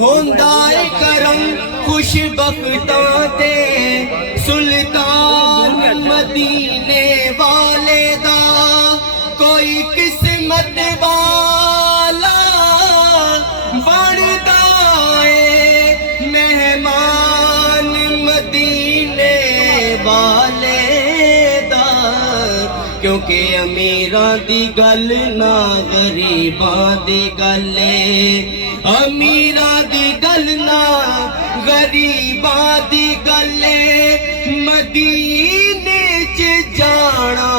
ہوندا ہے کرم خوش بختاں تے سلطان مدینے والے دا کوئی قسمت والا بندا ہے مہمان مدینے والے دا کیونکہ امیراں دی گل نہ غریباں دی گل ہے امیراں دی گل نہ غریباں دی گل ہے مدینے چ جانا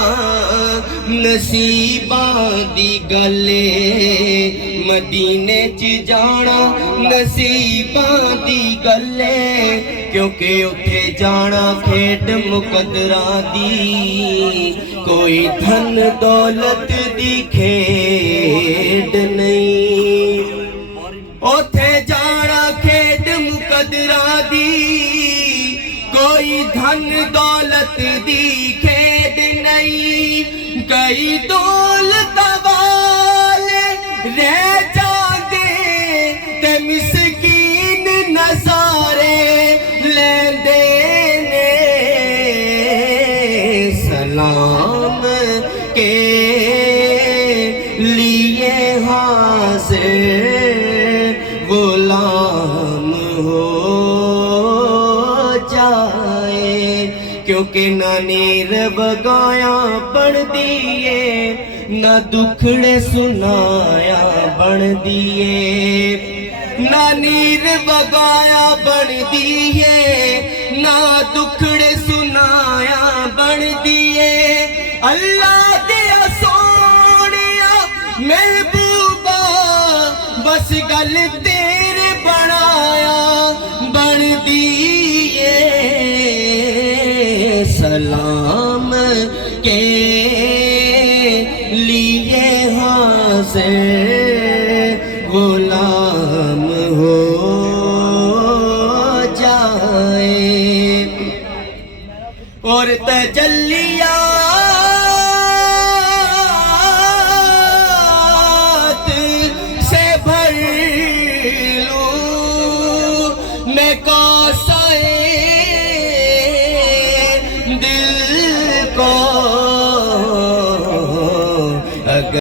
نصیباں دی گل ہے مدینے چ جانا نصیباں دی گل ہے کیونکہ اتھے جانا کھیڈ مقدراں دی کوئی دھن دولت دی کھیڈ نہیں اتھے جانا کھیڈ مقدراں دی کوئی دھن دولت دی کھیڈ نہیں کئی دولت والے رہ جاندے تے مسکین نظارے لیندے نے سلام کے لیے حاضر غلام ہو جائے کیونکہ نہ نیر بگایا بن دیے نہ دکھڑے سنایا بن دیے نہ نیر بگایا بن دیے نہ دکھڑے سنایا بن دیے اللہ دیا سونیا محبوبہ بس گل تیرے بنایا بن دیے سلام کے لیے حاضر غلام ہو جائے اور تجلیات سے بھر لوں میں کوثر